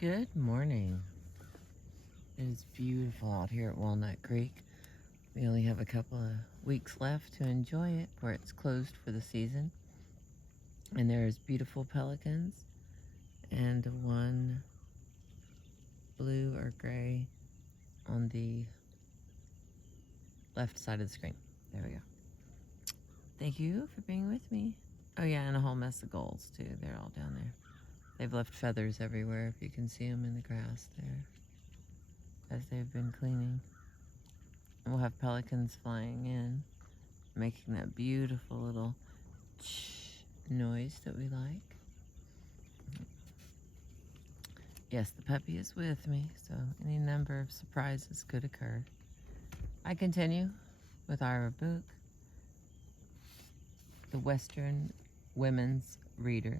Good morning. It is beautiful out here at Walnut Creek. We only have a couple of weeks left to enjoy it before it's closed for the season. And there's beautiful pelicans and one blue or gray on the left side of the screen. There we go. Thank you for being with me. Oh yeah, and a whole mess of gulls too. They're all down there. They've left feathers everywhere, if you can see them in the grass there, as they've been cleaning. And we'll have pelicans flying in, making that beautiful little noise that we like. Yes, the puppy is with me, so any number of surprises could occur. I continue with our book, The Western Women's Reader,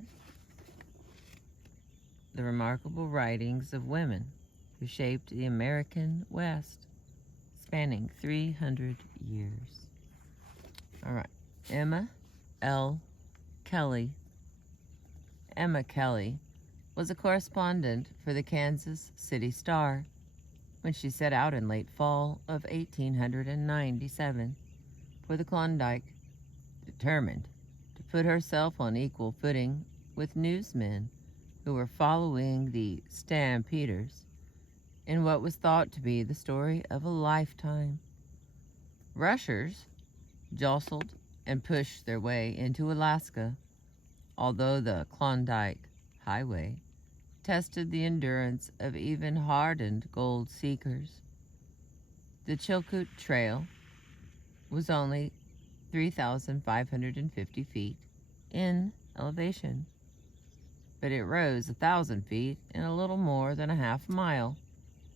the remarkable writings of women who shaped the American West, spanning 300 years. All right, Emma L. Kelly. Emma Kelly was a correspondent for the Kansas City Star when she set out in late fall of 1897 for the Klondike, determined to put herself on equal footing with newsmen who were following the Stampeders in what was thought to be the story of a lifetime. Rushers jostled and pushed their way into Alaska, although the Klondike Highway tested the endurance of even hardened gold seekers. The Chilkoot Trail was only 3,550 feet in elevation, but it rose 1,000 feet in a little more than a half mile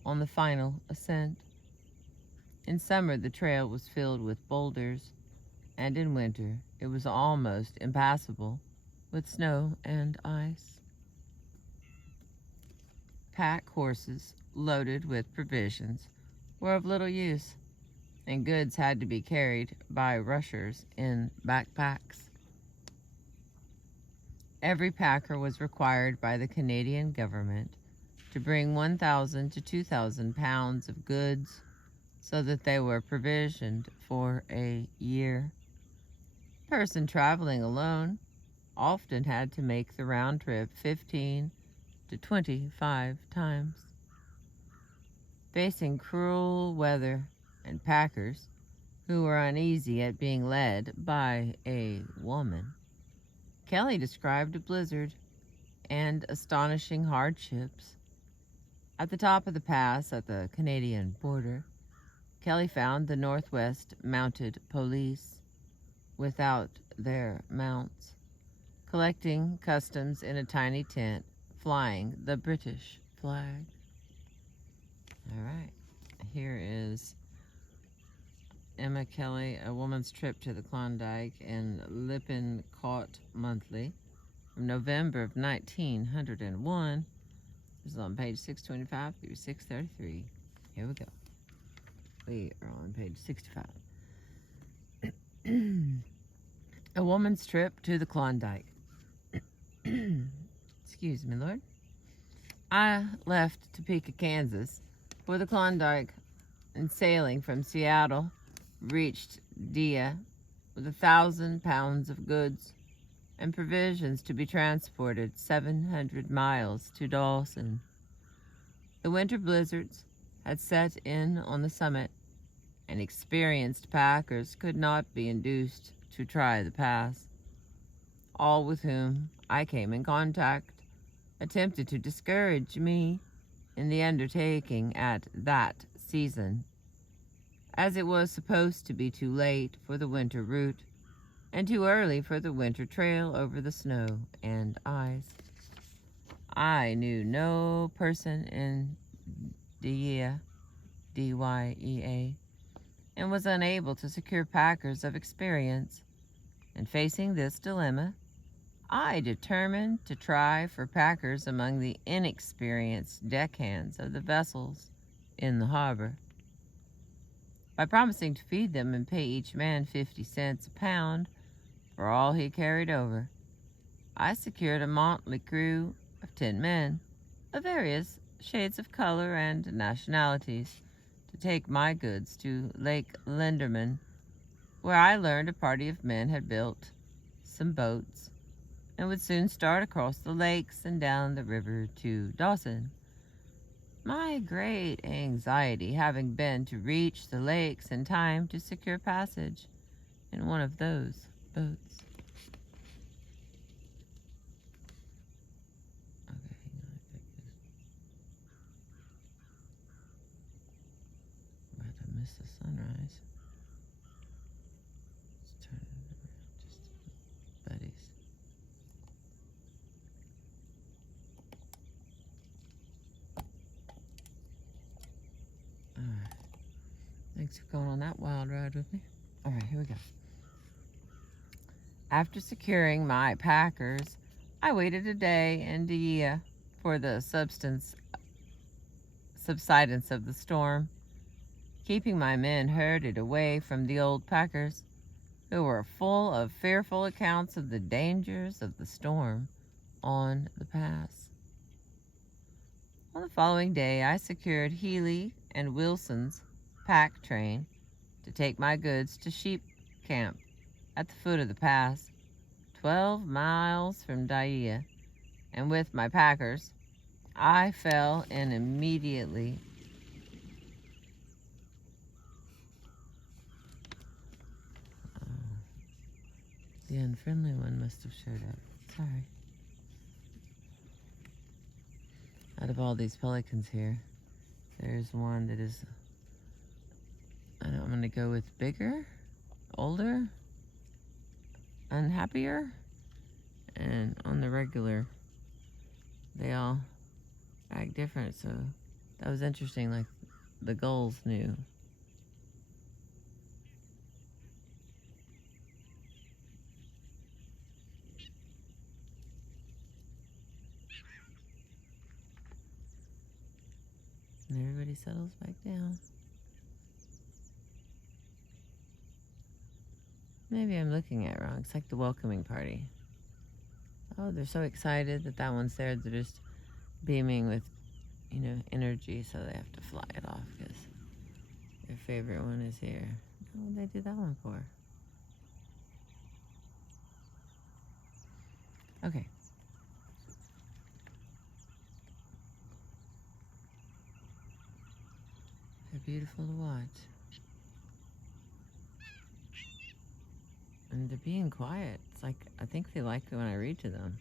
on the final ascent. In summer, the trail was filled with boulders, and in winter, it was almost impassable with snow and ice. Pack horses loaded with provisions were of little use, and goods had to be carried by rushers in backpacks. Every packer was required by the Canadian government to bring 1,000 to 2,000 pounds of goods so that they were provisioned for a year. A person traveling alone often had to make the round trip 15 to 25 times. Facing cruel weather and packers who were uneasy at being led by a woman, Kelly described a blizzard and astonishing hardships. At the top of the pass at the Canadian border, Kelly found the Northwest Mounted Police without their mounts, collecting customs in a tiny tent, flying the British flag. All right, here is Emma Kelly, A Woman's Trip to the Klondike, in Lippincott Monthly from November of 1901. This is on page 625 through 633. Here we go. We are on page 65. A Woman's Trip to the Klondike. Excuse me, Lord. I left Topeka, Kansas for the Klondike, and sailing from Seattle, reached Dia with 1,000 pounds of goods and provisions to be transported 700 miles to Dawson. The winter blizzards had set in on the summit, and experienced packers could not be induced to try the pass. All with whom I came in contact attempted to discourage me in the undertaking at that season, as it was supposed to be too late for the winter route and too early for the winter trail over the snow and ice. I knew no person in Dyea, D-Y-E-A, and was unable to secure packers of experience. And facing this dilemma, I determined to try for packers among the inexperienced deckhands of the vessels in the harbor. By promising to feed them and pay each man 50 cents a pound for all he carried over, I secured a motley crew of 10 men of various shades of color and nationalities to take my goods to Lake Linderman, where I learned a party of men had built some boats and would soon start across the lakes and down the river to Dawson. My great anxiety having been to reach the lakes in time to secure passage in one of those boats. Okay, hang on, I think I miss the sunrise. Let's turn it around just a bit, buddies. Alright. Thanks for going on that wild ride with me. Alright, here we go. After securing my packers, I waited a day and a year for the subsidence of the storm, keeping my men herded away from the old packers, who were full of fearful accounts of the dangers of the storm on the pass. On the following day, I secured Healy and Wilson's pack train to take my goods to Sheep Camp at the foot of the pass, 12 miles from Dyea, and with my packers, I fell in immediately. The unfriendly one must have showed up. Sorry. Out of all these pelicans here, there's one that is, I'm going to go with bigger, older, unhappier, and on the regular, they all act different, so that was interesting, like the gulls knew. And everybody settles back down. Maybe I'm looking at it wrong. It's like the welcoming party. Oh, they're so excited that one's there. They're just beaming with, energy, so they have to fly it off because their favorite one is here. What would they do that one for? Okay. They're beautiful to watch. And they're being quiet. It's like, I think they like it when I read to them.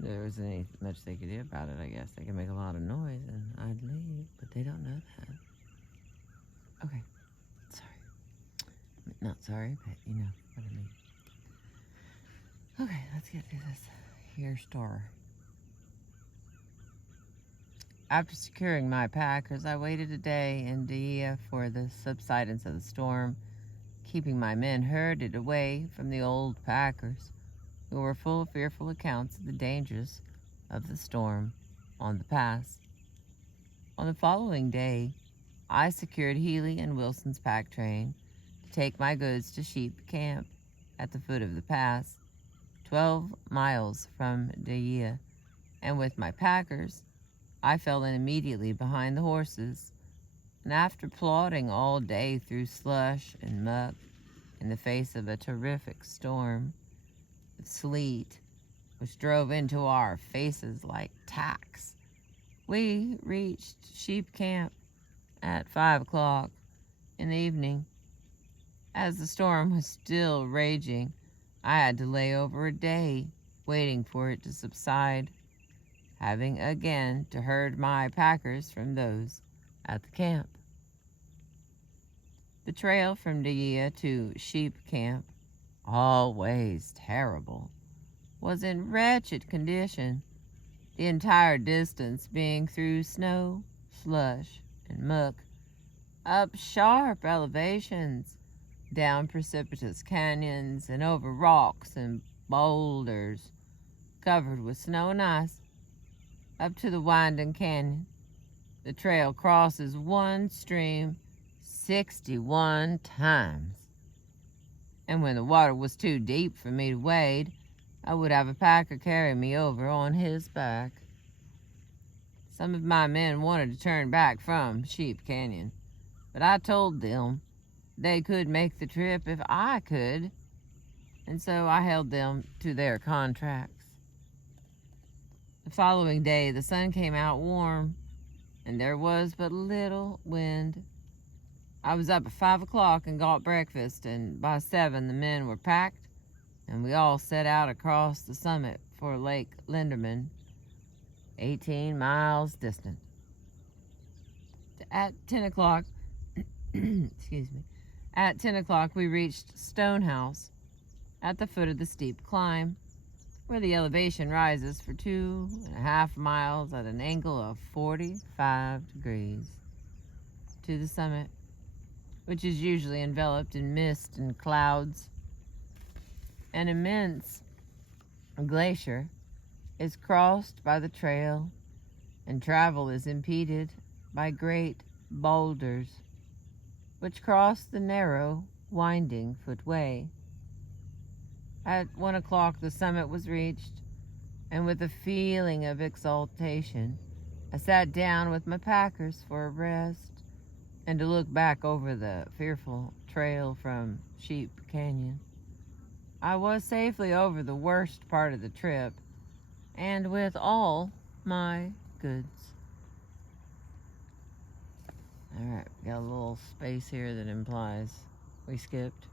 There wasn't any much they could do about it, I guess. They can make a lot of noise and I'd leave, but they don't know that. Okay. Sorry. Not sorry, but you know what I mean. Okay, let's get through this here store. After securing my packers, I waited a day in Dyea for the subsidence of the storm, keeping my men herded away from the old packers, who were full of fearful accounts of the dangers of the storm on the pass. On the following day, I secured Healy and Wilson's pack train to take my goods to Sheep Camp at the foot of the pass, 12 miles from Dyea, and with my packers, I fell in immediately behind the horses, and after plodding all day through slush and muck in the face of a terrific storm, of sleet, which drove into our faces like tacks, we reached Sheep Camp at 5 o'clock in the evening. As the storm was still raging, I had to lay over a day waiting for it to subside, having again to herd my packers from those at the camp. The trail from Dyea to Sheep Camp, always terrible, was in wretched condition, the entire distance being through snow, slush, and muck, up sharp elevations, down precipitous canyons, and over rocks and boulders covered with snow and ice, up to the winding canyon. The trail crosses one stream 61 times. and when the water was too deep for me to wade, I would have a packer carry me over on his back. Some of my men wanted to turn back from Sheep Canyon, but I told them they could make the trip if I could, and so I held them to their contracts. The following day, the sun came out warm, and there was but little wind. I was up at 5 o'clock and got breakfast, and by 7 the men were packed, and we all set out across the summit for Lake Linderman, 18 miles distant. At 10 o'clock, excuse me, at 10 o'clock we reached Stonehouse at the foot of the steep climb, where the elevation rises for 2.5 miles at an angle of 45 degrees to the summit, which is usually enveloped in mist and clouds. An immense glacier is crossed by the trail, and travel is impeded by great boulders, which cross the narrow, winding footway. At 1 o'clock the summit was reached, and with a feeling of exultation, I sat down with my packers for a rest and to look back over the fearful trail from Sheep Canyon. I was safely over the worst part of the trip, and with all my goods. Alright, got a little space here that implies we skipped.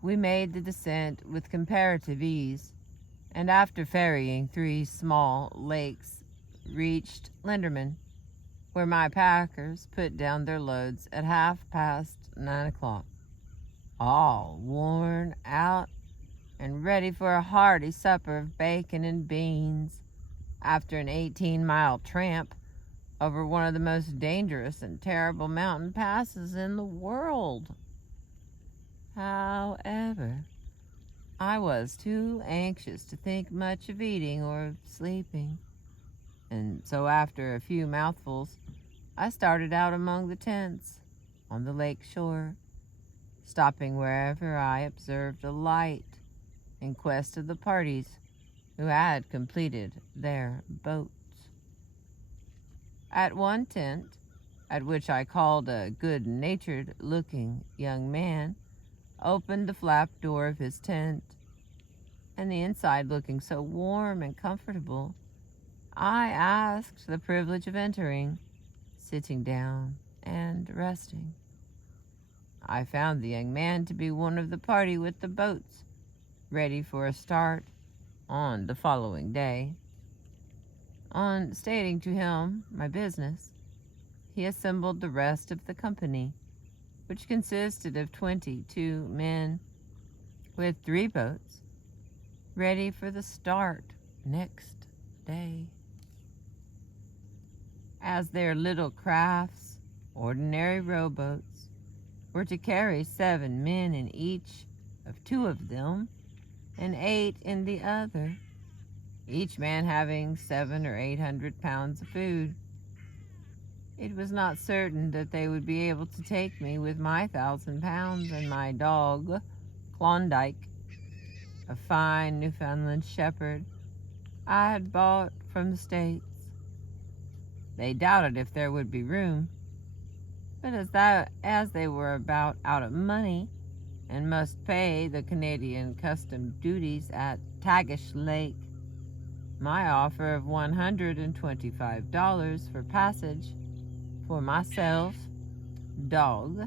We made the descent with comparative ease, and after ferrying 3 small lakes, reached Linderman, where my packers put down their loads at 9:30, all worn out and ready for a hearty supper of bacon and beans after an 18-mile tramp over one of the most dangerous and terrible mountain passes in the world. However, I was too anxious to think much of eating or of sleeping, and so after a few mouthfuls, I started out among the tents on the lake shore, stopping wherever I observed a light in quest of the parties who had completed their boats. At one tent, at which I called a good-natured looking young man, opened the flap door of his tent, and the inside looking so warm and comfortable, I asked the privilege of entering, sitting down and resting. I found the young man to be one of the party with the boats, ready for a start on the following day. On stating to him my business, he assembled the rest of the company, which consisted of 22 men with 3 boats, ready for the start next day. As their little crafts, ordinary rowboats, were to carry 7 men in each of 2 of them, and 8 in the other, each man having 700 or 800 pounds of food. It was not certain that they would be able to take me with my 1,000 pounds and my dog, Klondike, a fine Newfoundland shepherd I had bought from the States. They doubted if there would be room, but as they were about out of money and must pay the Canadian custom duties at Tagish Lake, my offer of $125 for passage for myself, dog,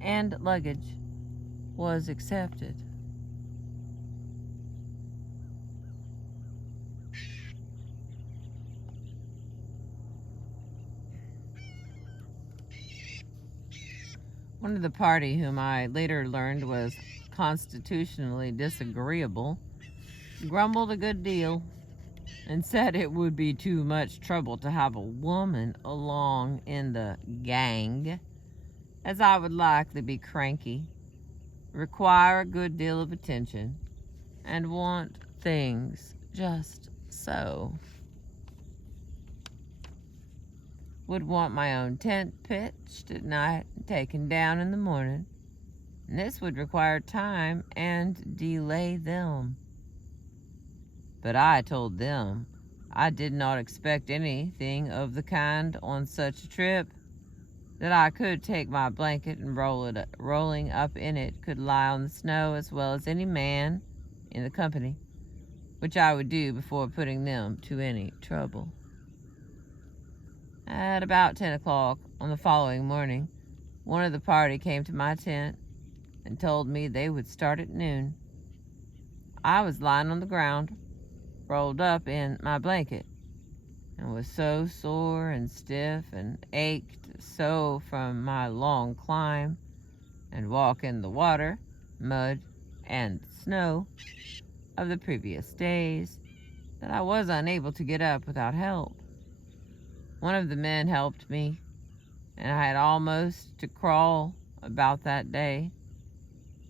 and luggage was accepted. One of the party, whom I later learned was constitutionally disagreeable, grumbled a good deal and said it would be too much trouble to have a woman along in the gang, as I would likely be cranky, require a good deal of attention, and want things just so. Would want my own tent pitched at night and taken down in the morning, and this would require time and delay them. But I told them I did not expect anything of the kind on such a trip, that I could take my blanket and rolling up in it could lie on the snow as well as any man in the company, which I would do before putting them to any trouble. At about 10 o'clock on the following morning, one of the party came to my tent and told me they would start at noon. I was lying on the ground, rolled up in my blanket, and was so sore and stiff and ached so from my long climb and walk in the water, mud, and snow of the previous days that I was unable to get up without help. One of the men helped me, and I had almost to crawl about that day,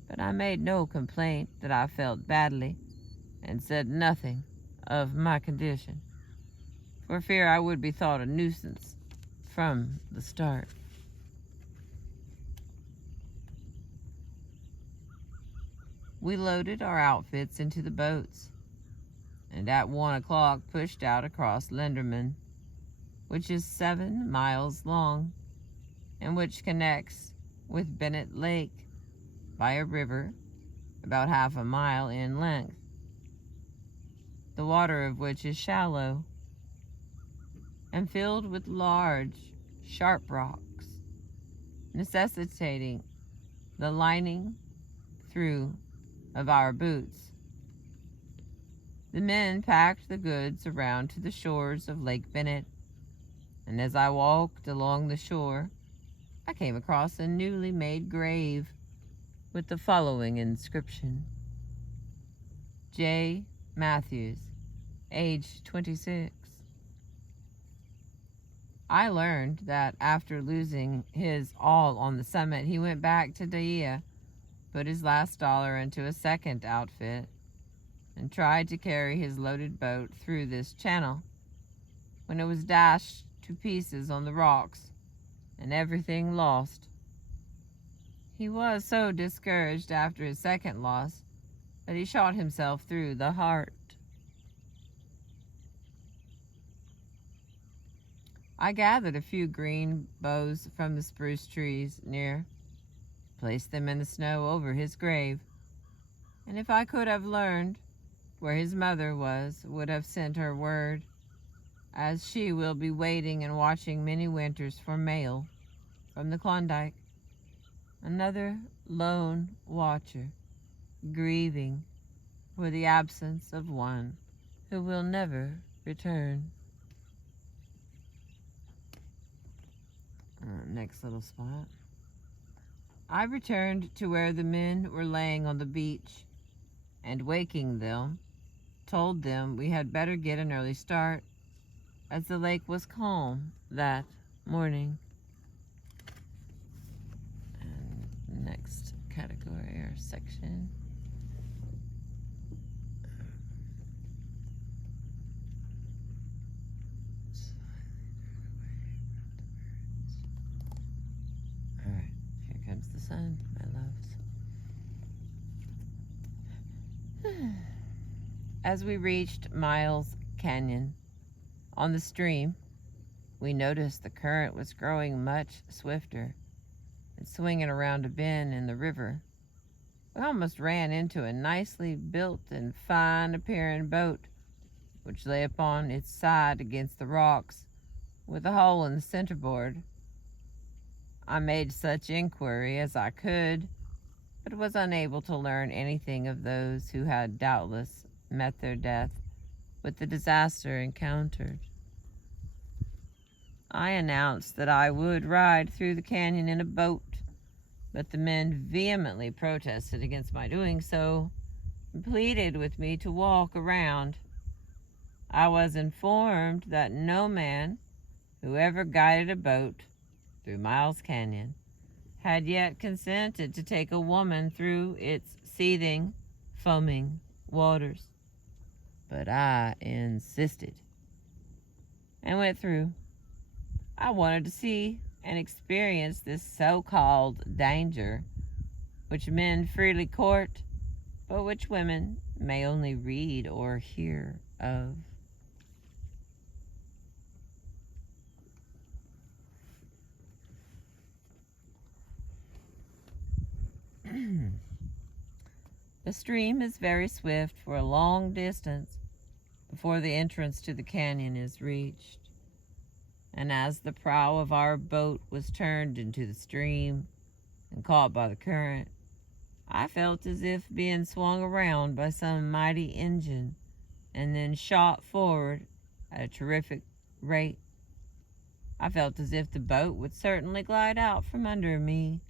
but I made no complaint that I felt badly and said nothing of my condition, for fear I would be thought a nuisance from the start. We loaded our outfits into the boats, and at 1 o'clock pushed out across Linderman, which is 7 miles long, and which connects with Bennett Lake by a river about half a mile in length, the water of which is shallow and filled with large, sharp rocks, necessitating the lining through of our boots. The men packed the goods around to the shores of Lake Bennett, and as I walked along the shore, I came across a newly made grave with the following inscription: J. Matthews, age 26. I learned that after losing his all on the summit, he went back to Dia, put his last dollar into a second outfit, and tried to carry his loaded boat through this channel, when it was dashed to pieces on the rocks and everything lost. He was so discouraged after his second loss that he shot himself through the heart. I gathered a few green boughs from the spruce trees near, placed them in the snow over his grave, and if I could have learned where his mother was, would have sent her word, as she will be waiting and watching many winters for mail from the Klondike. Another lone watcher, grieving for the absence of one who will never return. Next little spot. I returned to where the men were laying on the beach, and waking them, told them we had better get an early start, as the lake was calm that morning. And next category or section. Alright, here comes the sun, my loves. As we reached Miles Canyon on the stream, we noticed the current was growing much swifter and swinging around a bend in the river. We almost ran into a nicely built and fine-appearing boat, which lay upon its side against the rocks, with a hole in the centerboard. I made such inquiry as I could, but was unable to learn anything of those who had doubtless met their death with the disaster encountered. I announced that I would ride through the canyon in a boat, but the men vehemently protested against my doing so and pleaded with me to walk around. I was informed that no man who ever guided a boat through Miles Canyon had yet consented to take a woman through its seething, foaming waters. But I insisted and went through. I wanted to see and experience this so-called danger which men freely court, but which women may only read or hear of. The stream is very swift for a long distance before the entrance to the canyon is reached, and as the prow of our boat was turned into the stream and caught by the current, I felt as if being swung around by some mighty engine and then shot forward at a terrific rate. I felt as if the boat would certainly glide out from under me.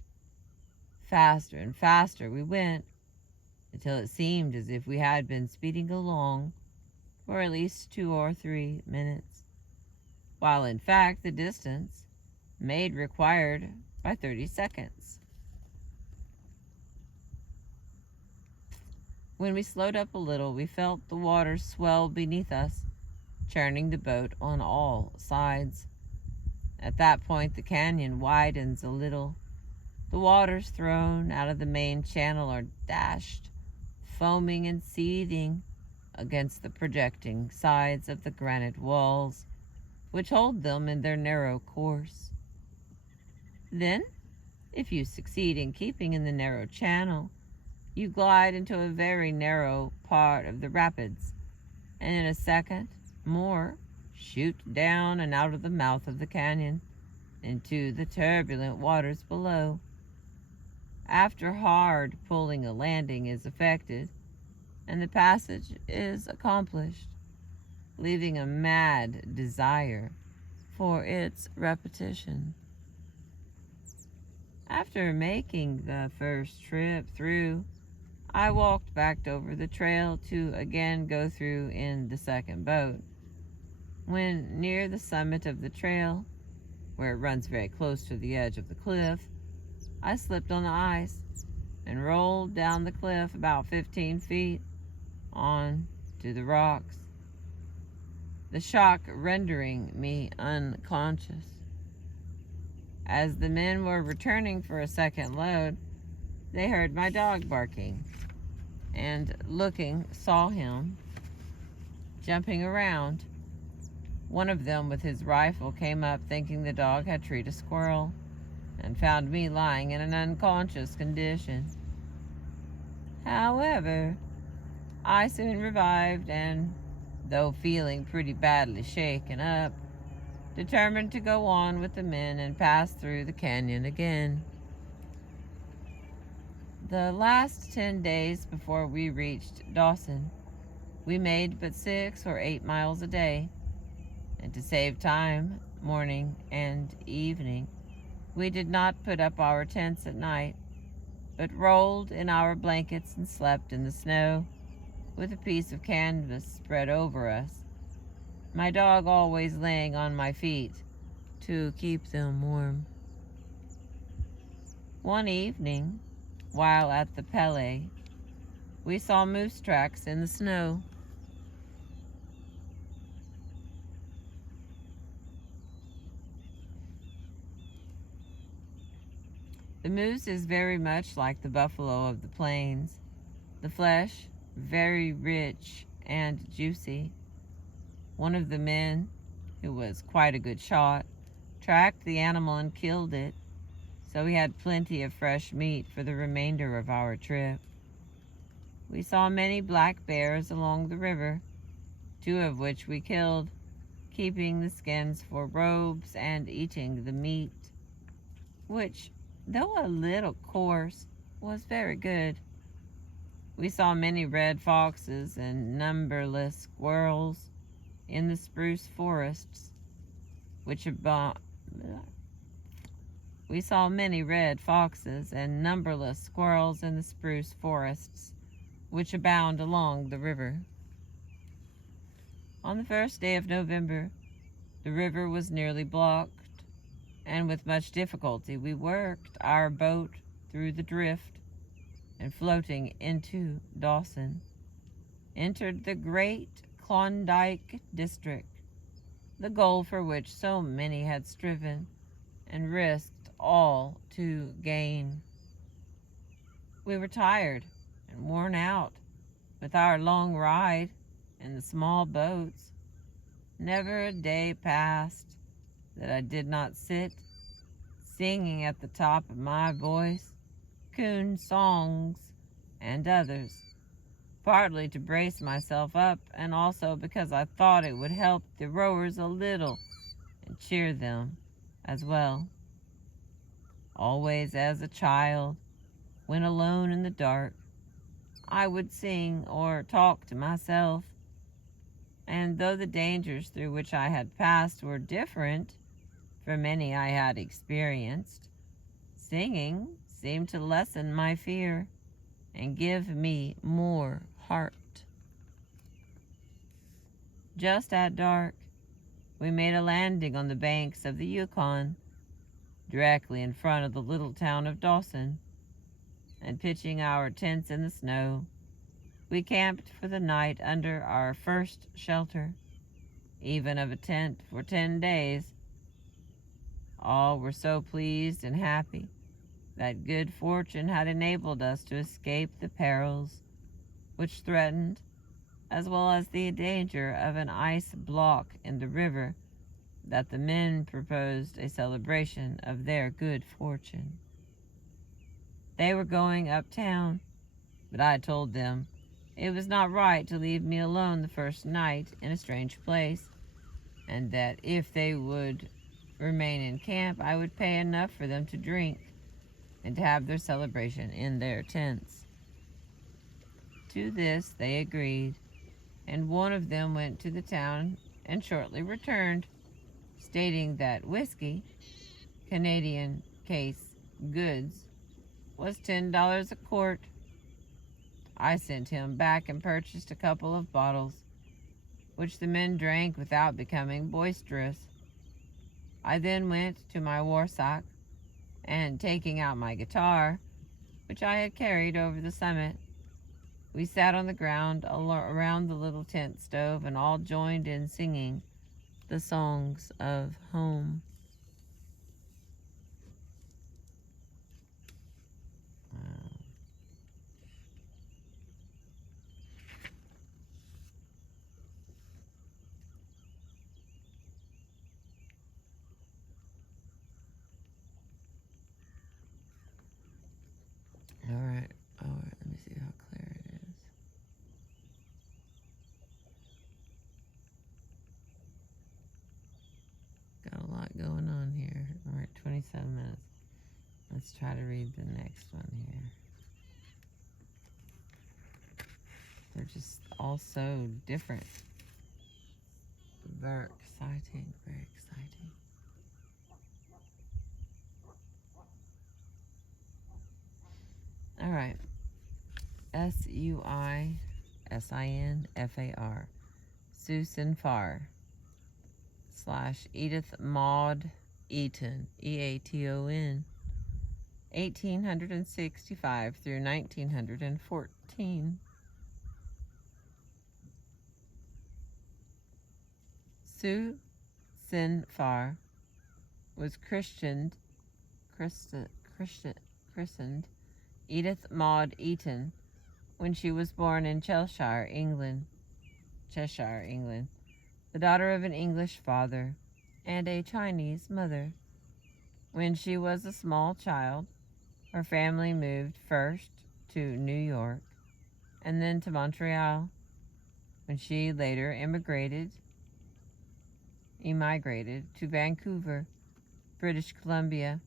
Faster and faster we went, until it seemed as if we had been speeding along for at least 2 or 3 minutes, while in fact the distance made required by 30 seconds. When we slowed up a little, we felt the water swell beneath us, churning the boat on all sides. At that point, the canyon widens a little. The waters thrown out of the main channel are dashed, foaming and seething against the projecting sides of the granite walls, which hold them in their narrow course. Then, if you succeed in keeping in the narrow channel, you glide into a very narrow part of the rapids, and in a second more shoot down and out of the mouth of the canyon into the turbulent waters below. After hard pulling, a landing is effected, and the passage is accomplished, leaving a mad desire for its repetition. After making the first trip through, I walked back over the trail to again go through in the second boat. When near the summit of the trail, where it runs very close to the edge of the cliff, I slipped on the ice and rolled down the cliff about 15 feet on to the rocks, the shock rendering me unconscious. As the men were returning for a second load, they heard my dog barking, and looking, saw him jumping around. One of them with his rifle came up thinking the dog had treed a squirrel, and found me lying in an unconscious condition. However, I soon revived, and though feeling pretty badly shaken up, determined to go on with the men and pass through the canyon again. The last 10 days before we reached Dawson, we made but 6 or 8 miles a day, and to save time, morning and evening, we did not put up our tents at night, but rolled in our blankets and slept in the snow with a piece of canvas spread over us, my dog always laying on my feet to keep them warm. One evening, while at the Pelée, we saw moose tracks in the snow. The moose is very much like the buffalo of the plains, the flesh very rich and juicy. One of the men, who was quite a good shot, tracked the animal and killed it, so we had plenty of fresh meat for the remainder of our trip. We saw many black bears along the river, 2 of which we killed, keeping the skins for robes and eating the meat, which, though a little coarse, was very good. We saw many red foxes and numberless squirrels in the spruce forests, We saw many red foxes and numberless squirrels in the spruce forests, which abound along the river. On the first day of November, the river was nearly blocked, and with much difficulty we worked our boat through the drift, and floating into Dawson, entered the great Klondike district, the goal for which so many had striven and risked all to gain. We were tired and worn out with our long ride in the small boats. Never a day passed that I did not sit singing at the top of my voice coon songs and others, partly to brace myself up and also because I thought it would help the rowers a little and cheer them as well. Always as a child, when alone in the dark, I would sing or talk to myself, and though the dangers through which I had passed were different from any I had experienced, singing seemed to lessen my fear and give me more heart. Just at dark, we made a landing on the banks of the Yukon, directly in front of the little town of Dawson, and pitching our tents in the snow, we camped for the night under our first shelter, even of a tent, for 10 days. All were so pleased and happy that good fortune had enabled us to escape the perils which threatened, as well as the danger of an ice block in the river, that the men proposed a celebration of their good fortune. They were going uptown, but I told them it was not right to leave me alone the first night in a strange place, and that if they would remain in camp, I would pay enough for them to drink and to have their celebration in their tents. To this they agreed, and one of them went to the town and shortly returned, stating that whiskey, Canadian case goods, was $10 a quart. I sent him back and purchased a couple of bottles, which the men drank without becoming boisterous. I then went to my warsack, and taking out my guitar, which I had carried over the summit, we sat on the ground around the little tent stove and all joined in singing the songs of home. Alright, let me see how clear it is. Got a lot going on here. We're at 27 minutes. Let's try to read the next one here. They're just all so different. Very exciting, very exciting. All right. Suisinfar. Suisinfar / Edith Maud Eaton, Eaton, 1865 through 1914. Suisinfar was christened Edith Maud Eaton when she was born in Cheshire, England, the daughter of an English father and a Chinese mother. When she was a small child, her family moved first to New York and then to Montreal. When she later emigrated to Vancouver, British Columbia,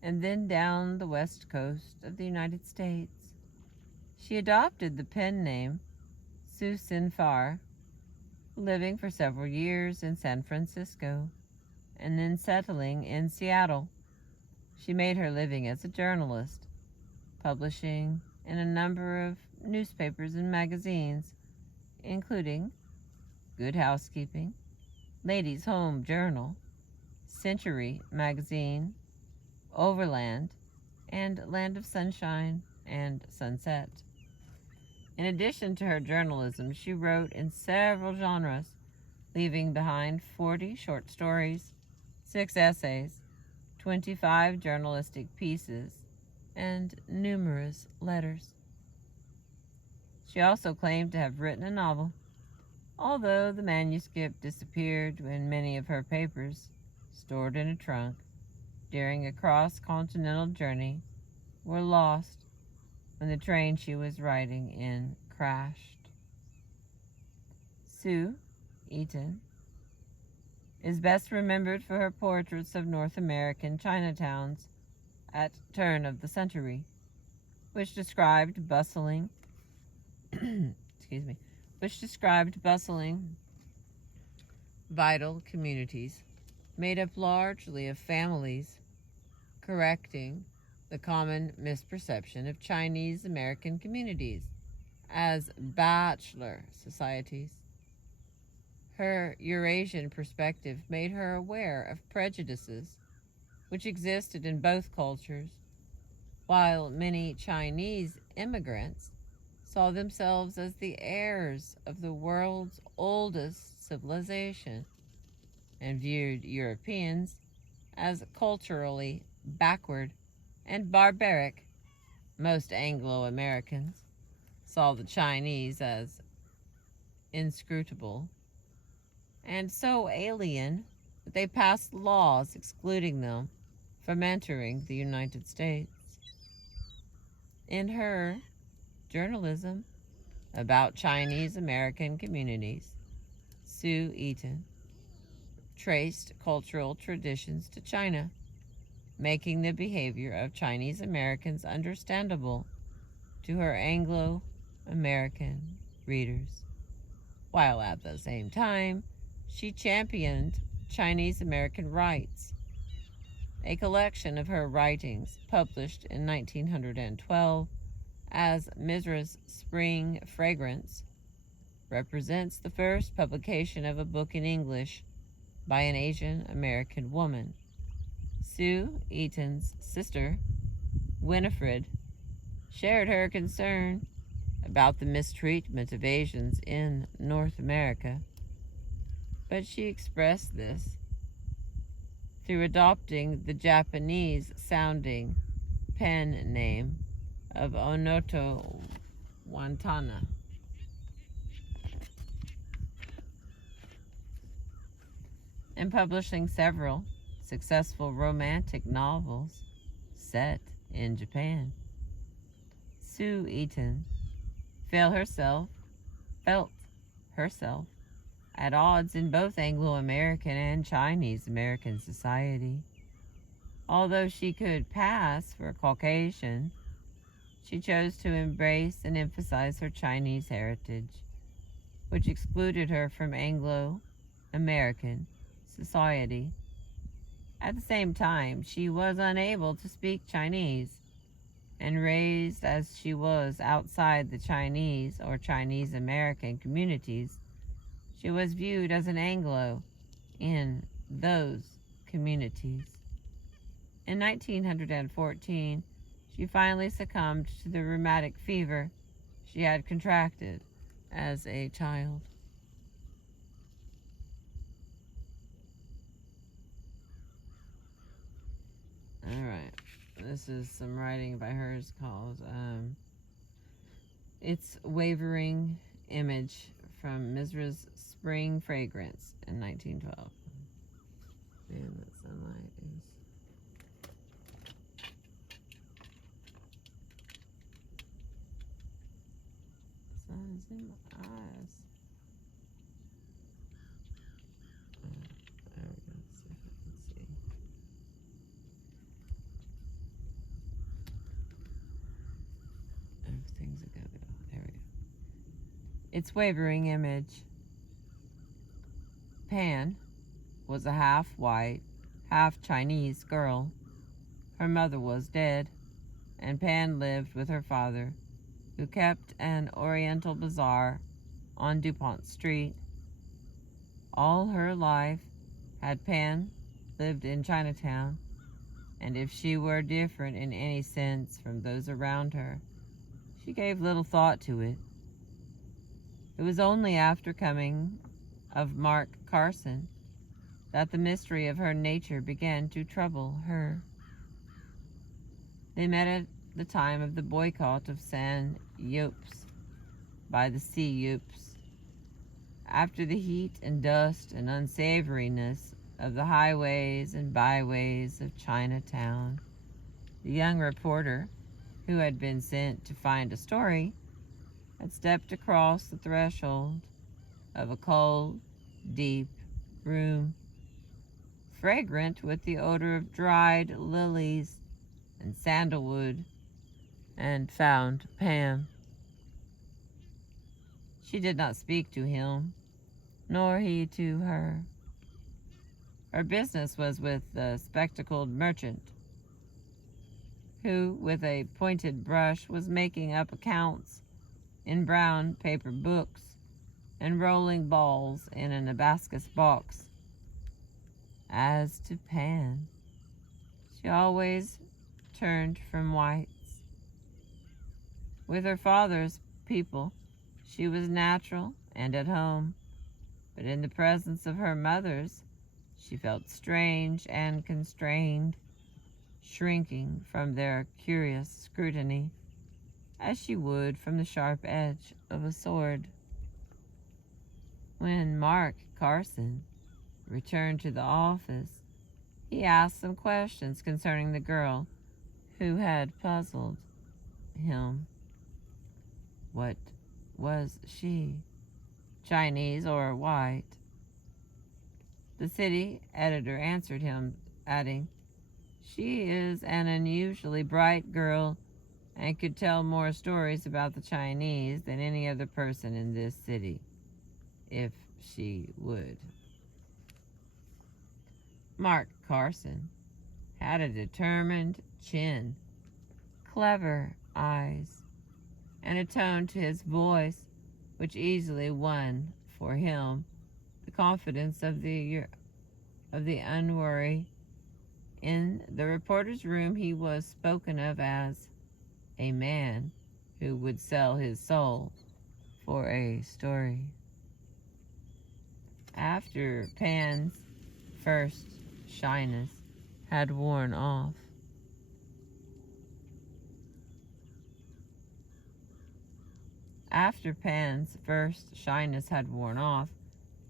and then down the west coast of the United States. She adopted the pen name Suisinfar, living for several years in San Francisco, and then settling in Seattle. She made her living as a journalist, publishing in a number of newspapers and magazines, including Good Housekeeping, Ladies' Home Journal, Century Magazine, Overland, and Land of Sunshine and Sunset. In addition to her journalism, she wrote in several genres, leaving behind 40 short stories, 6 essays, 25 journalistic pieces, and numerous letters. She also claimed to have written a novel, although the manuscript disappeared when many of her papers, stored in a trunk during a cross-continental journey, were lost when the train she was riding in crashed. Sue Eaton is best remembered for her portraits of North American Chinatowns at turn of the century, which described bustling vital communities made up largely of families, correcting the common misperception of Chinese American communities as bachelor societies. Her Eurasian perspective made her aware of prejudices which existed in both cultures, while many Chinese immigrants saw themselves as the heirs of the world's oldest civilization and viewed Europeans as culturally backward and barbaric. Most Anglo-Americans saw the Chinese as inscrutable and so alien that they passed laws excluding them from entering the United States. In her journalism about Chinese American communities, Sue Eaton traced cultural traditions to China, making the behavior of Chinese Americans understandable to her Anglo-American readers, while at the same time she championed Chinese American rights. A collection of her writings, published in 1912 as Mrs. Spring Fragrance, represents the first publication of a book in English by an Asian American woman. Sue Eaton's sister, Winifred, shared her concern about the mistreatment of Asians in North America, but she expressed this through adopting the Japanese-sounding pen name of Onoto Wantana. And publishing several successful romantic novels set in Japan. Sue Eaton felt herself at odds in both Anglo-American and Chinese-American society. Although she could pass for Caucasian, she chose to embrace and emphasize her Chinese heritage, which excluded her from Anglo-American society. At the same time, she was unable to speak Chinese, and raised as she was outside the Chinese or Chinese American communities, she was viewed as an Anglo in those communities. In 1914, she finally succumbed to the rheumatic fever she had contracted as a child. Alright, this is some writing by hers called Its Wavering Image from Mrs. Spring Fragrance in 1912. Man, that sunlight is... The sun is in my eyes. There we go. Let's see if I can see. Everything's a go-go. There we go. Its Wavering Image. Pan was a half-white, half-Chinese girl. Her mother was dead, and Pan lived with her father, who kept an Oriental bazaar on DuPont Street. All her life had Pan lived in Chinatown, and if she were different in any sense from those around her, she gave little thought to it. It was only after coming of Mark Carson that the mystery of her nature began to trouble her. They met at the time of the boycott of San Yopes by the Sea Yoops. After the heat and dust and unsavoriness of the highways and byways of Chinatown, the young reporter, who had been sent to find a story, had stepped across the threshold of a cold, deep room, fragrant with the odor of dried lilies and sandalwood, and found Pam. She did not speak to him, nor he to her. Her business was with the spectacled merchant, who, with a pointed brush, was making up accounts in brown paper books and rolling balls in an abacus box. As to Pan, she always turned from whites. With her father's people, she was natural and at home, but in the presence of her mother's, she felt strange and constrained, shrinking from their curious scrutiny, as she would from the sharp edge of a sword. When Mark Carson returned to the office, he asked some questions concerning the girl who had puzzled him. What was she? Chinese or white? The city editor answered him, adding, "She is an unusually bright girl and could tell more stories about the Chinese than any other person in this city, if she would." Mark Carson had a determined chin, clever eyes, and a tone to his voice which easily won for him the confidence of the unwary. In the reporter's room he was spoken of as a man who would sell his soul for a story. After Pan's first shyness had worn off,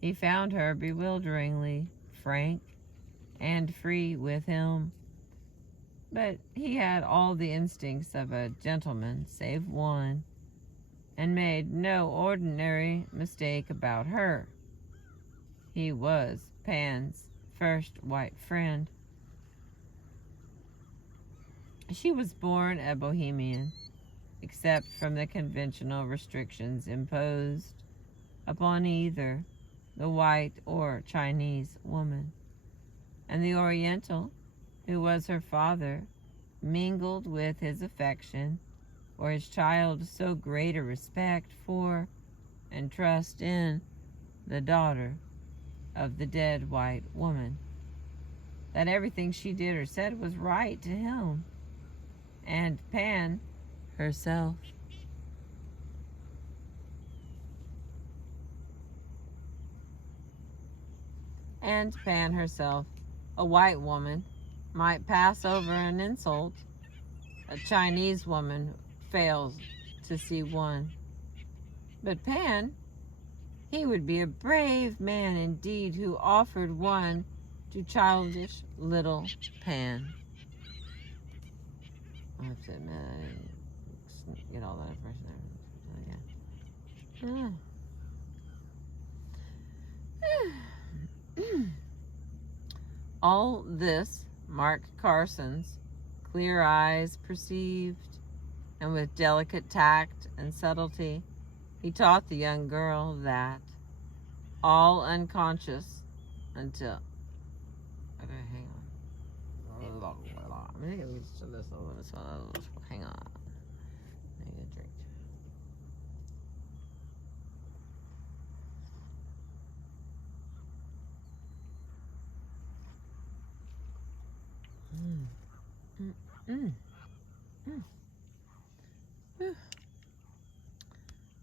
he found her bewilderingly frank and free with him. But he had all the instincts of a gentleman save one, and made no ordinary mistake about her. He was Pan's first white friend. She was born a Bohemian, except from the conventional restrictions imposed upon either the white or Chinese woman, and the Oriental, who was her father, mingled with his affection for his child so great a respect for and trust in the daughter of the dead white woman, that everything she did or said was right to him and Pan herself. And Pan herself, a white woman, might pass over an insult. A Chinese woman fails to see one. But Pan, he would be a brave man indeed who offered one to childish little Pan. I have to admit, I didn't get all that impression there. All this Mark Carson's clear eyes perceived, and with delicate tact and subtlety, he taught the young girl that, all unconscious until... Okay, hang on. I'm gonna get to this one. Hang on. I need a drink.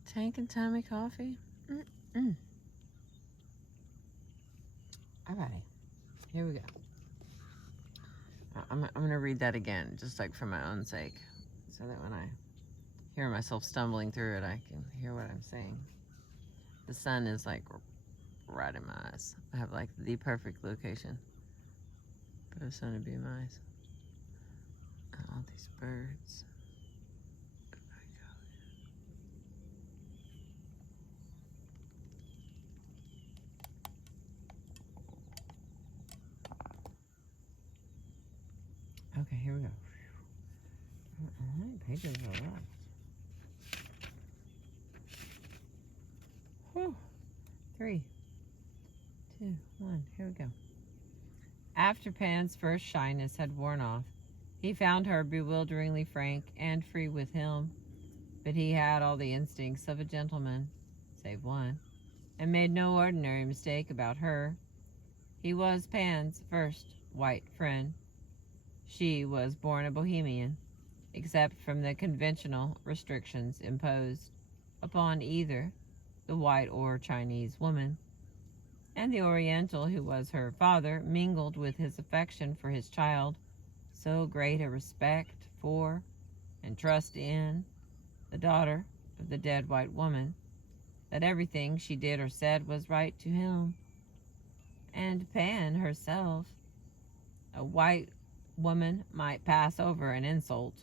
Tank and Tommy coffee. Alrighty, here we go. I'm gonna read that again, just like for my own sake, so that when I hear myself stumbling through it, I can hear what I'm saying. The sun is like right in my eyes. I have like the perfect location for the sun to be in my eyes. And all these birds. Okay, here we go. How many pages are left? Whew. 3, 2, 1. Here we go. After Pan's first shyness had worn off, he found her bewilderingly frank and free with him, but he had all the instincts of a gentleman, save one, and made no ordinary mistake about her. He was Pan's first white friend. She was born a Bohemian, except from the conventional restrictions imposed upon either the white or Chinese woman, and the Oriental who was her father mingled with his affection for his child so great a respect for and trust in the daughter of the dead white woman that everything she did or said was right to him. And Pan herself, a white woman might pass over an insult.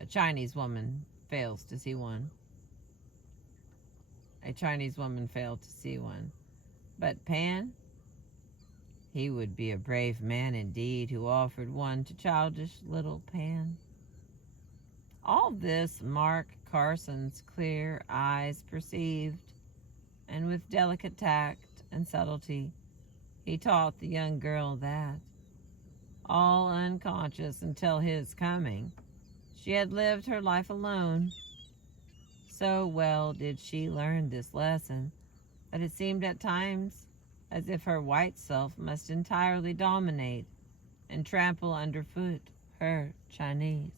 A Chinese woman fails to see one. A Chinese woman failed to see one. But Pan, he would be a brave man indeed who offered one to childish little Pan. All this Mark Carson's clear eyes perceived, and with delicate tact and subtlety, he taught the young girl that, all unconscious until his coming, she had lived her life alone. So well did she learn this lesson that it seemed at times as if her white self must entirely dominate and trample underfoot her Chinese.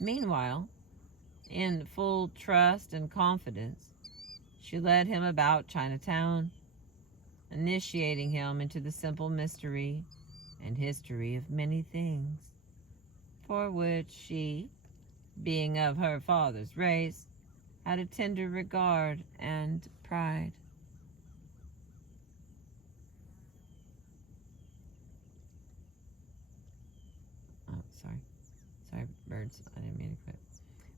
Meanwhile, in full trust and confidence, she led him about Chinatown, initiating him into the simple mystery and history of many things, for which she, being of her father's race, had a tender regard and pride. Oh, sorry, birds, I didn't mean to quit.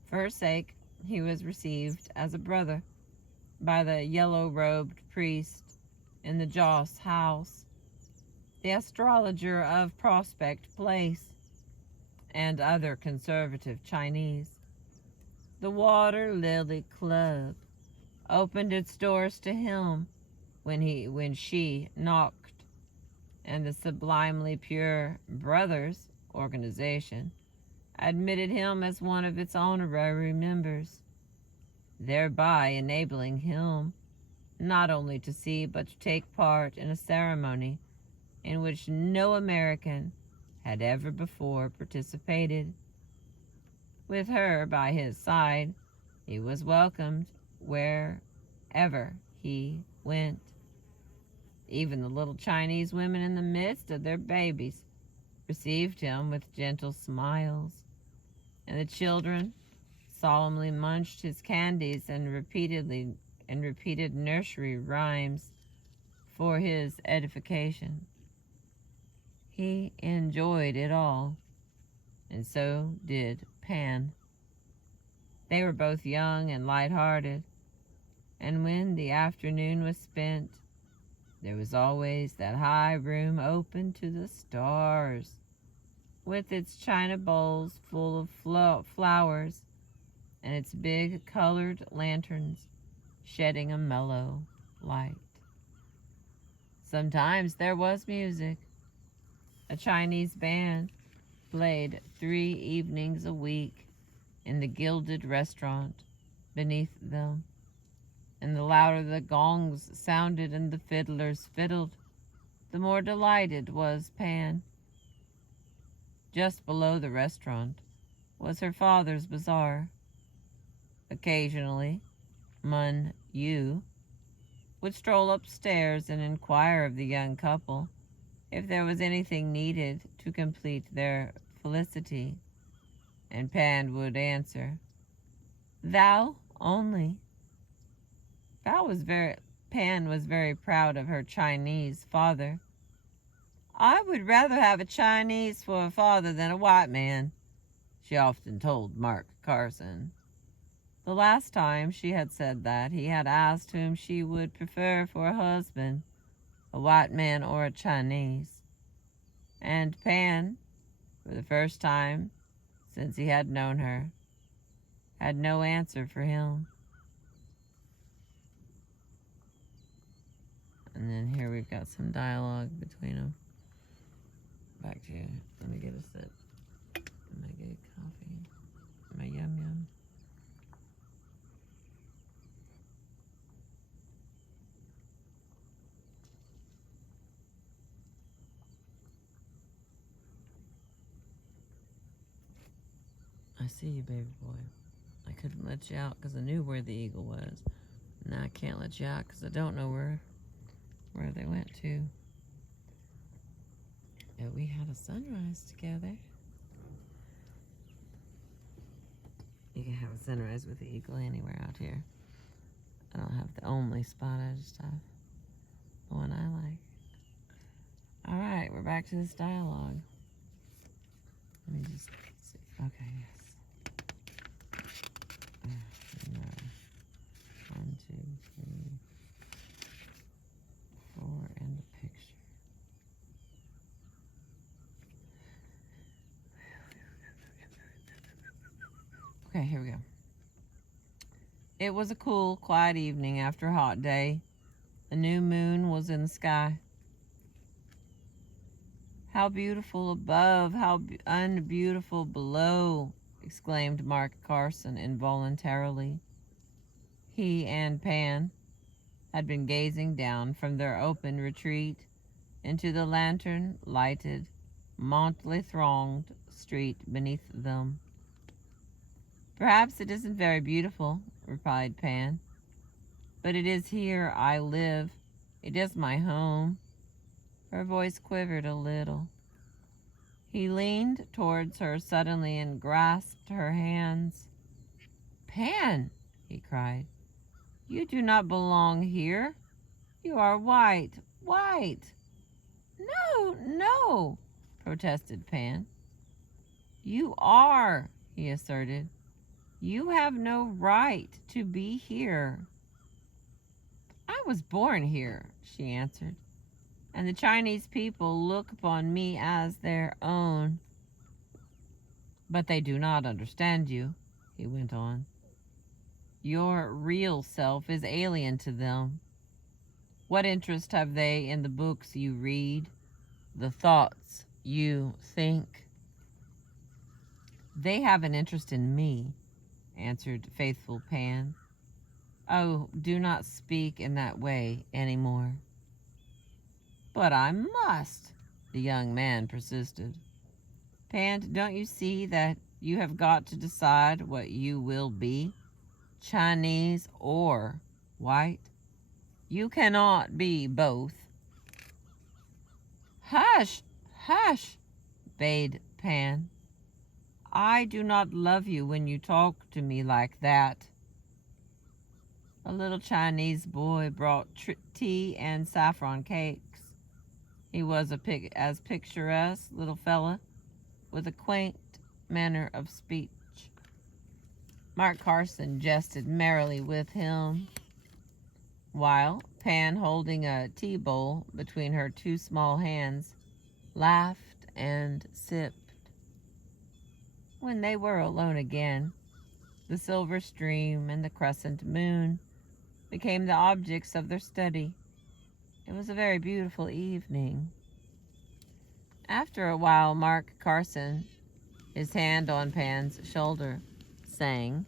For her sake, he was received as a brother by the yellow-robed priest in the Joss house, the astrologer of Prospect Place, and other conservative Chinese. The Water Lily Club opened its doors to him when she knocked, and the Sublimely Pure Brothers organization admitted him as one of its honorary members, thereby enabling him not only to see but to take part in a ceremony in which no American had ever before participated. With her by his side, he was welcomed wherever he went. Even the little Chinese women in the midst of their babies received him with gentle smiles, and the children solemnly munched his candies and repeated nursery rhymes for his edification. He enjoyed it all, and so did Pan. They were both young and light-hearted, and when the afternoon was spent, there was always that high room open to the stars, with its china bowls full of flowers and its big colored lanterns shedding a mellow light. Sometimes there was music. A Chinese band played 3 evenings a week in the gilded restaurant beneath them, and the louder the gongs sounded and the fiddlers fiddled, the more delighted was Pan. Just below the restaurant was her father's bazaar. Occasionally, Mun Yu would stroll upstairs and inquire of the young couple if there was anything needed to complete their felicity. And Pan would answer, "Thou only." Pan was very proud of her Chinese father. "I would rather have a Chinese for a father than a white man," she often told Mark Carson. The last time she had said that, he had asked whom she would prefer for a husband, a white man or a Chinese. And Pan, for the first time since he had known her, had no answer for him. And then here we've got some dialogue between them. Back to you. Let me get a sip. Let me get a coffee. My yum yum. I see you, baby boy. I couldn't let you out because I knew where the eagle was. Now I can't let you out because I don't know where they went to. Yeah, we had a sunrise together. You can have a sunrise with the eagle anywhere out here. I don't have the only spot, I just have the one I like. Alright, we're back to this dialogue. Let me just see. Okay, yes. No. 1, 2, 3, 4, and a picture. Okay, here we go. It was a cool, quiet evening after a hot day. A new moon was in the sky. "How beautiful above, how unbeautiful below," exclaimed Mark Carson involuntarily. He and Pan had been gazing down from their open retreat into the lantern-lighted, motley thronged street beneath them. "Perhaps it isn't very beautiful," replied Pan, "but it is here I live. It is my home." Her voice quivered a little. He leaned towards her suddenly and grasped her hands. "Pan," he cried, "you do not belong here. You are white, white." "No, no," protested Pan. "You are," he asserted. "You have no right to be here." "I was born here," she answered, "and the Chinese people look upon me as their own." "But they do not understand you," he went on. "Your real self is alien to them. What interest have they in the books you read, the thoughts you think?" "They have an interest in me," answered faithful Pan. "Oh, do not speak in that way any more." "But I must," the young man persisted. "Pan, don't you see that you have got to decide what you will be, Chinese or white? You cannot be both." "Hush, hush," bade Pan. "I do not love you when you talk to me like that." A little Chinese boy brought tea and saffron cakes. He was as picturesque little fella, with a quaint manner of speech. Mark Carson jested merrily with him, while Pan, holding a tea bowl between her two small hands, laughed and sipped. When they were alone again, the silver stream and the crescent moon became the objects of their study. It was a very beautiful evening. After a while, Mark Carson, his hand on Pan's shoulder, sang.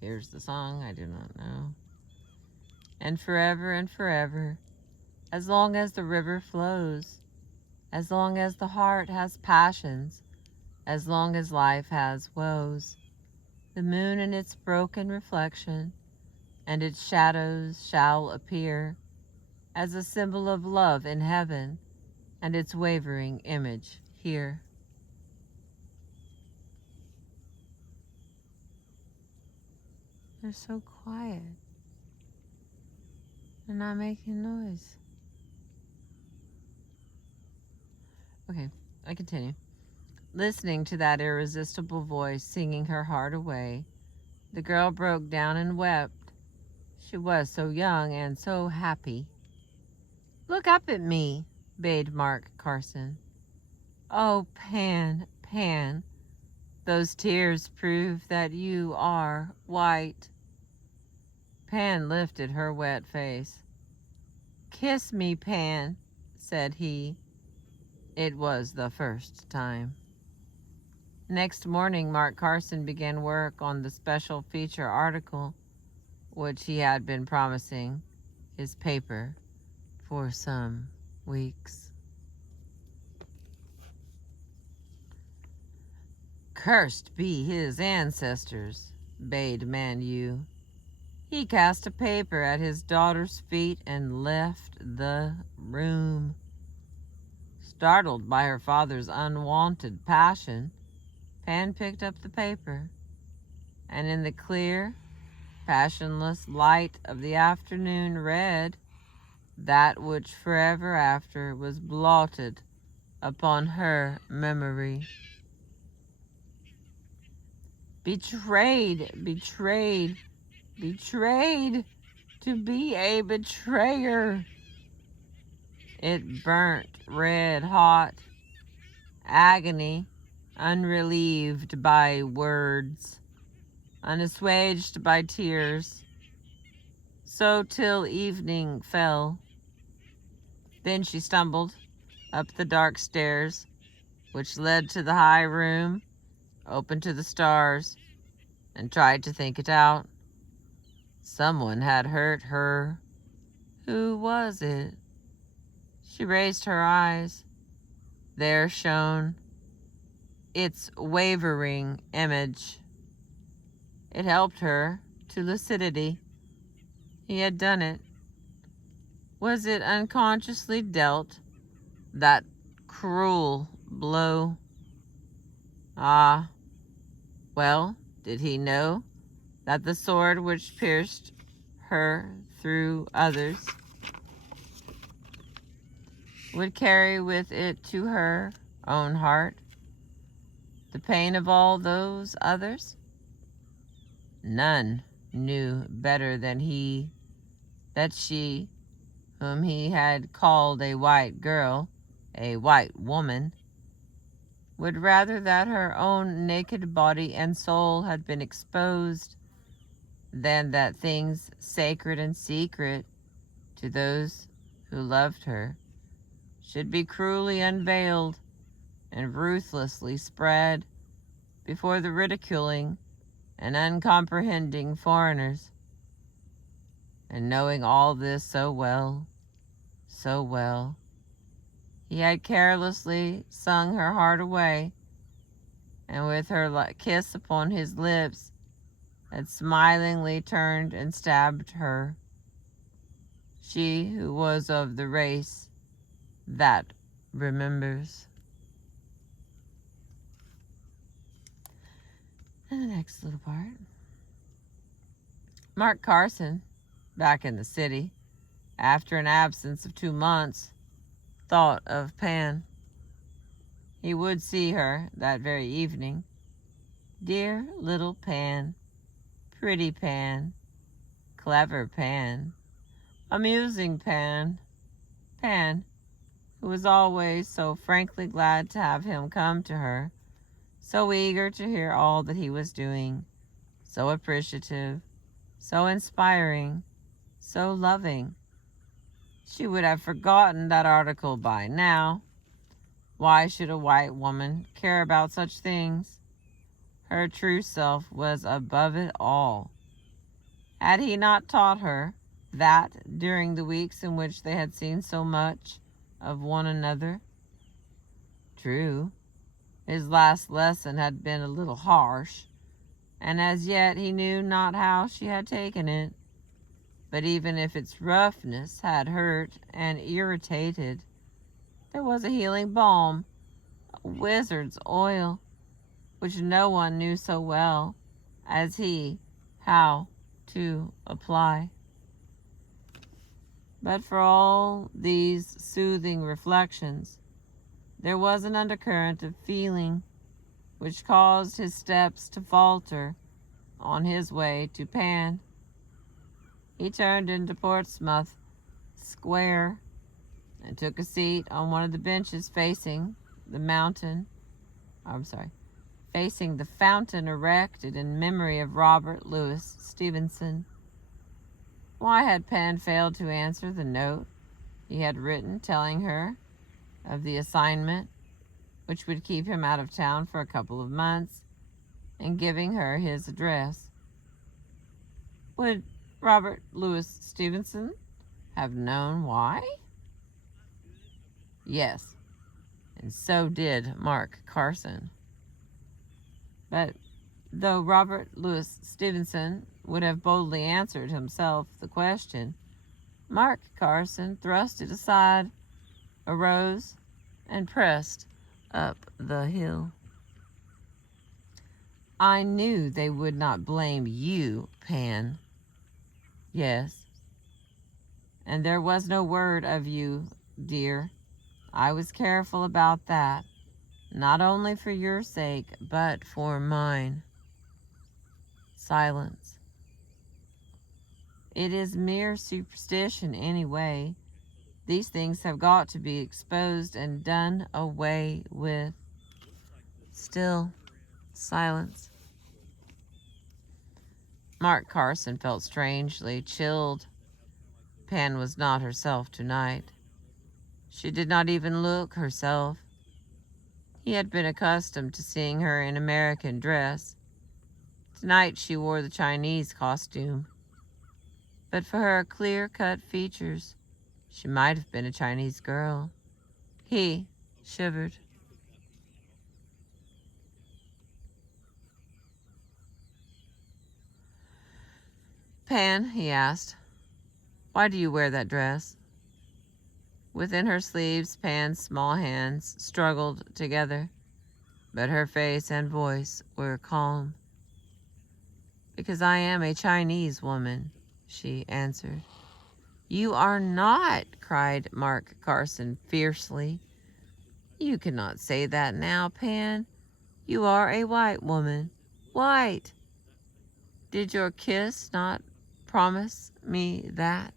Here's the song, I do not know. "And forever, as long as the river flows, as long as the heart has passions, as long as life has woes, the moon in its broken reflection and its shadows shall appear as a symbol of love in heaven and its wavering image here. They're so quiet. They're not making noise. Okay, I continue. Listening to that irresistible voice singing her heart away, the girl broke down and wept. She was so young and so happy. "Look up at me," bade Mark Carson. "Oh, Pan, Pan, those tears prove that you are white." Pan lifted her wet face. "Kiss me, Pan," said he. It was the first time. Next morning, Mark Carson began work on the special feature article, which he had been promising his paper for some weeks. "Cursed be his ancestors," bade Manu. He cast a paper at his daughter's feet and left the room. Startled by her father's unwonted passion, Pan picked up the paper, and in the clear, passionless light of the afternoon read that which forever after was blotted upon her memory. "Betrayed, betrayed, betrayed, to be a betrayer." It burnt red hot. Agony, unrelieved by words, unassuaged by tears. So till evening fell. Then she stumbled up the dark stairs, which led to the high room, open to the stars, and tried to think it out. Someone had hurt her. Who was it? She raised her eyes. There shone its wavering image. It helped her to lucidity. He had done it. Was it unconsciously dealt, that cruel blow? Ah, well, did he know that the sword which pierced her through others would carry with it to her own heart the pain of all those others? None knew better than he that she, whom he had called a white girl, a white woman, would rather that her own naked body and soul had been exposed than that things sacred and secret to those who loved her should be cruelly unveiled and ruthlessly spread before the ridiculing and uncomprehending foreigners. And knowing all this so well, he had carelessly sung her heart away, and with her kiss upon his lips, had smilingly turned and stabbed her. She who was of the race that remembers. And the next little part. Mark Carson, back in the city, after an absence of 2 months, thought of Pan. He would see her that very evening. Dear little Pan, pretty Pan, clever Pan, amusing Pan, Pan, who was always so frankly glad to have him come to her, so eager to hear all that he was doing, so appreciative, so inspiring, so loving. She would have forgotten that article by now. Why should a white woman care about such things? Her true self was above it all. Had he not taught her that during the weeks in which they had seen so much of one another? True, his last lesson had been a little harsh, and as yet he knew not how she had taken it. But even if its roughness had hurt and irritated, There was a healing balm, a wizard's oil, which no one knew so well as he how to apply. But for all these soothing reflections, there was an undercurrent of feeling which caused his steps to falter on his way to Pan. He turned into Portsmouth Square and took a seat on one of the benches facing the fountain erected in memory of Robert Louis Stevenson. Why had Pan failed to answer the note he had written telling her of the assignment which would keep him out of town for a couple of months and giving her his address? Would Robert Louis Stevenson have known why? Yes, and so did Mark Carson. But though Robert Louis Stevenson would have boldly answered himself the question, Mark Carson thrust it aside, arose, and pressed up the hill. I knew they would not blame you, Pan. Yes, and there was no word of you, dear. I was careful about that, not only for your sake, but for mine. Silence. It is mere superstition anyway. These things have got to be exposed and done away with. Still, silence. Mark Carson felt strangely chilled. Pan was not herself tonight. She did not even look herself. He had been accustomed to seeing her in American dress. Tonight she wore the Chinese costume. But for her clear-cut features, she might have been a Chinese girl. He shivered. Pan, he asked, why do you wear that dress? Within her sleeves, Pan's small hands struggled together, but her face and voice were calm. Because I am a Chinese woman, she answered. You are not, cried Mark Carson fiercely. You cannot say that now, Pan. You are a white woman. White. Did your kiss not promise me that?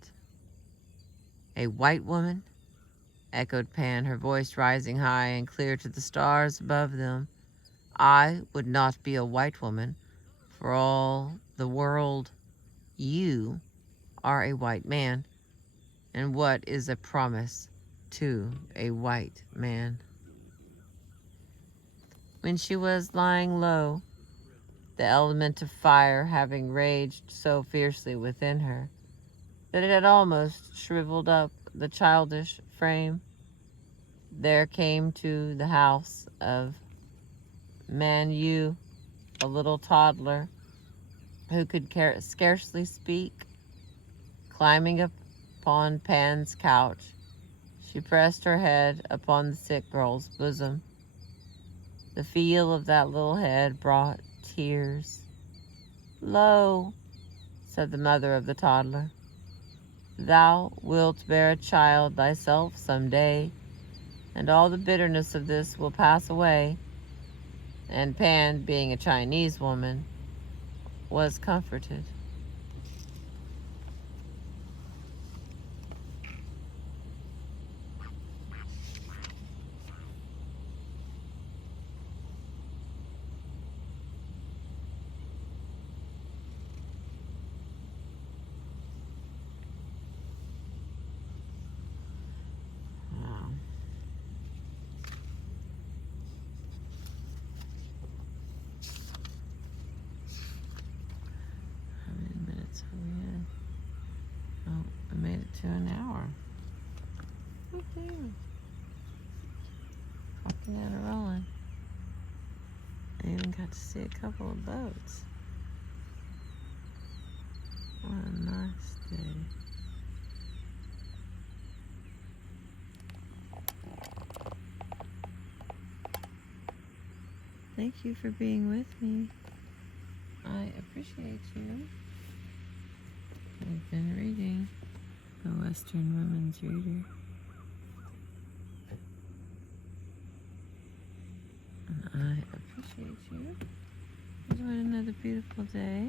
A white woman? Echoed Pan, her voice rising high and clear to the stars above them. I would not be a white woman for all the world. You are a white man. And what is a promise to a white man? When she was lying low, the element of fire having raged so fiercely within her that it had almost shriveled up the childish frame, there came to the house of Manu a little toddler who could scarcely speak. Climbing upon Pan's couch, she pressed her head upon the sick girl's bosom. The feel of that little head brought tears. Lo, said the mother of the toddler, thou wilt bear a child thyself some day, and all the bitterness of this will pass away. And Pan, being a Chinese woman, was comforted. I made it to an hour. Woohoo. Rocking and rolling. I even got to see a couple of boats. What a nice day. Thank you for being with me. I appreciate you. I've been reading The Western Women's Reader. And I appreciate you. Enjoy another beautiful day.